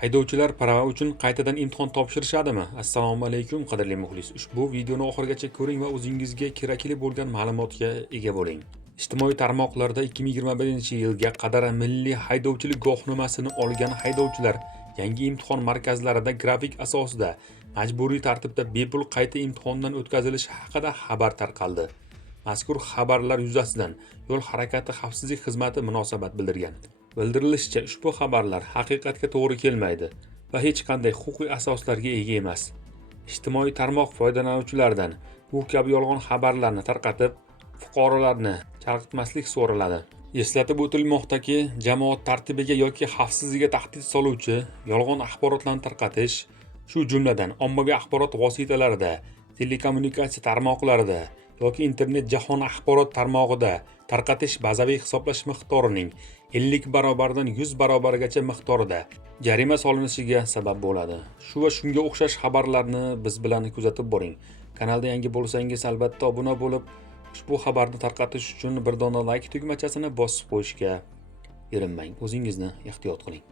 Haydovchilar prava uchun qaytadan imtihon topshirishadimi? Assalomu alaykum qadrli muxlis. Ushbu videoni oxirigacha ko'ring va o'zingizga kerakli bo'lgan ma'lumotga ega bo'ling. Ijtimoiy tarmoqlarda 2021-yilga qadar milliy haydovchilik guvohnomasini olgan haydovchilar yangi imtihon markazlarida grafik asosida majburiy tartibda bepul qayta imtihondan o'tkazilishi haqida xabar tarqaldi. Mazkur xabarlar yuzasidan Yo'l harakati xavfsizlik xizmati munosabat bildirgan. Bildirilishicha, ushbu xabarlar haqiqatga to'g'ri kelmaydi va hech qanday huquqiy asoslarga ega emas. Ijtimoiy tarmoq foydalanuvchilaridan bu kabi yolg'on xabarlarni tarqatib, fuqarolarni chalg'itmaslik so'raladi. Eslatib o'tilmoqdaki, jamoat tartibiga yoki xavfsizligiga tahdid soluvchi yolg'on axborotlarni tarqatish, shu jumladan ommaviy axborot vositalarida, telekommunikatsiya tarmoqlarida yoki internet jahon axborot tarmog'ida tarqatish bazaviy hisoblash miqdorining 50 barobardan 100 barobarigacha miqdorida jarima solinishiga sabab bo'ladi. Shu va shunga o'xshash xabarlarni biz bilan kuzatib boring. Kanalda yangi bo'lsangiz albatta obuna bo'lib, ushbu xabarni tarqatish uchun bir dona like tugmachasini bosib qo'yishga erinmang. O'zingizni ehtiyot qiling.